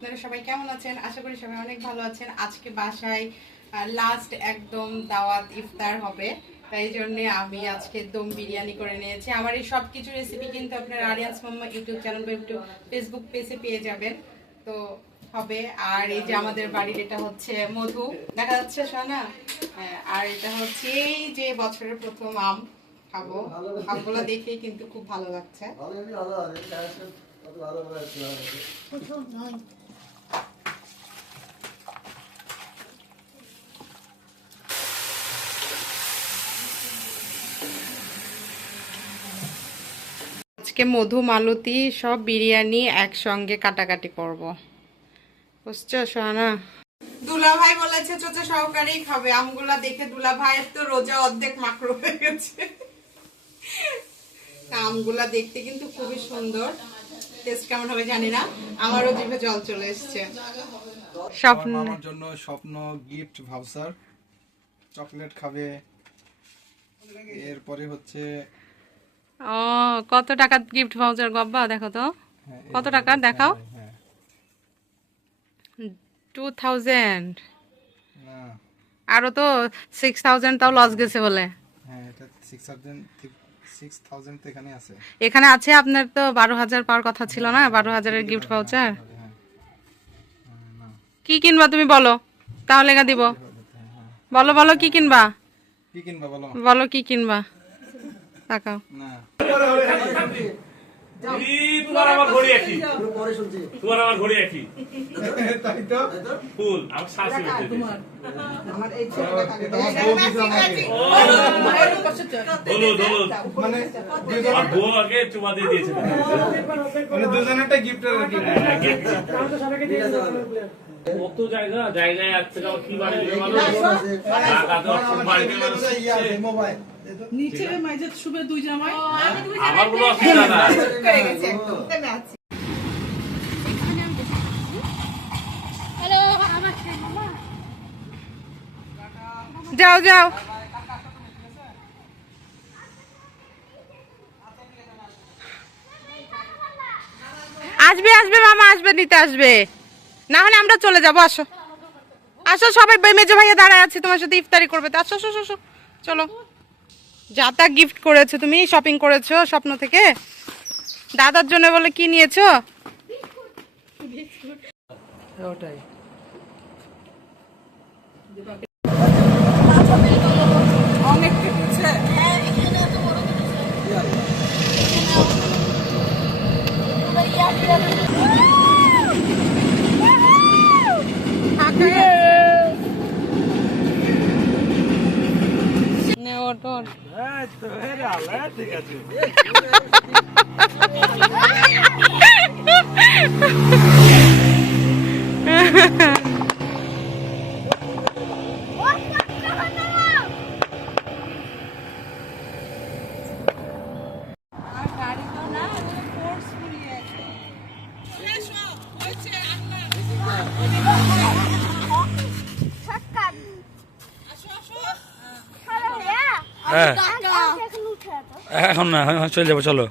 আপনারা সবাই কেমন আছেন? আশা করি সবাই অনেক ভালো আছেন। আজকে বাসায় লাস্ট একদম দাওয়াত ইফতার হবে, তাই জন্য আমি আজকে দম বিরিয়ানি করে নিয়েছি। আমার এই সব কিছু রেসিপি কিন্তু আপনারা আরিয়ান্স মাম্মা ইউটিউব চ্যানেল বা একটু ফেসবুক পেজে পেয়ে যাবেন। তো হবে। আর এই যে আমাদের বাড়ির এটা হচ্ছে মধু, দেখা যাচ্ছে সোনা? হ্যাঁ। আর এটা হচ্ছে এই যে বছরের প্রথম আম খাবো। আমগুলো দেখেই কিন্তু খুব ভালো লাগছে। আজকে মধু মালতী সব বিরিয়ানি একসঙ্গে কাটাকাটি করব, বুঝছো সোনা? দুলা ভাই বলেছে চোচা সহকারেই খাবে। আমগুলা দেখে দুলা ভাইয়ের তো রোজা অর্ধেক মাকড় হয়ে গেছে। আমগুলা দেখতে কিন্তু খুবই সুন্দর, টেস্ট কেমন হবে জানি না। আমারও জিভে জল চলে এসছে। স্বপ্ন আমার জন্য স্বপ্ন গিফট ভাউচার, চকলেট খাবে। এরপরে হচ্ছে ও কত টাকা গিফট ভাউচার গব্বা? দেখো তো কত টাকা দেখাও। 2000 না, আরো তো 6000 তাও লস গেছে বলে। হ্যাঁ এটা 6000 তো এখানে আছে। এখানে আছে আপনার তো 12000 পাওয়ার কথা ছিল না? 12000 এর গিফট ভাউচার। কি কিনবা তুমি বলো, তাহলে লেগা দিব। বলো বলো কি কিনবা, কি কিনবা বলো? বলো কি কিনবা, তাকাও না তোমার আমার ঘড়ি একই, তোমার আমার ঘড়ি একই, তাই তো ফুল আমার শাশি হতে দে। আমার এই ছোটটা থাকে দোলো দোলো মানে আর বউ আগে চুমা দিয়ে দিয়েছে। মানে দুজনেরটা গিফটের আর কি। কত জায়গায় আসছে, কি বাড়ি দিয়ে মানুষ টাকা তো বাড়িতে মানুষ মোবাইল নিচে মাইজত শুবে দুই জামাই আমার কোনো অসুবিধা নাই। করে গেছে একদম থেমে আছে। যাও যাও। আসবে আসবে মামা আসবে, নিতে আসবে, না হলে আমরা চলে যাবো। আসো আসো সবাই, মেজো ভাইয়া দাঁড়ায় আছে তোমার সাথে ইফতারি করবে তো। আসো আসো আসো, চলো। যা তা গিফট করেছো তুমি, শপিং করেছো স্বপ্ন থেকে। দাদার জন্য বলে কি নিয়েছো? ওটাই অনেক কিছু নে ওঠ ওঠ। ঠিক আছে। হ্যাঁ এখন না, চলে যাবো, চলো।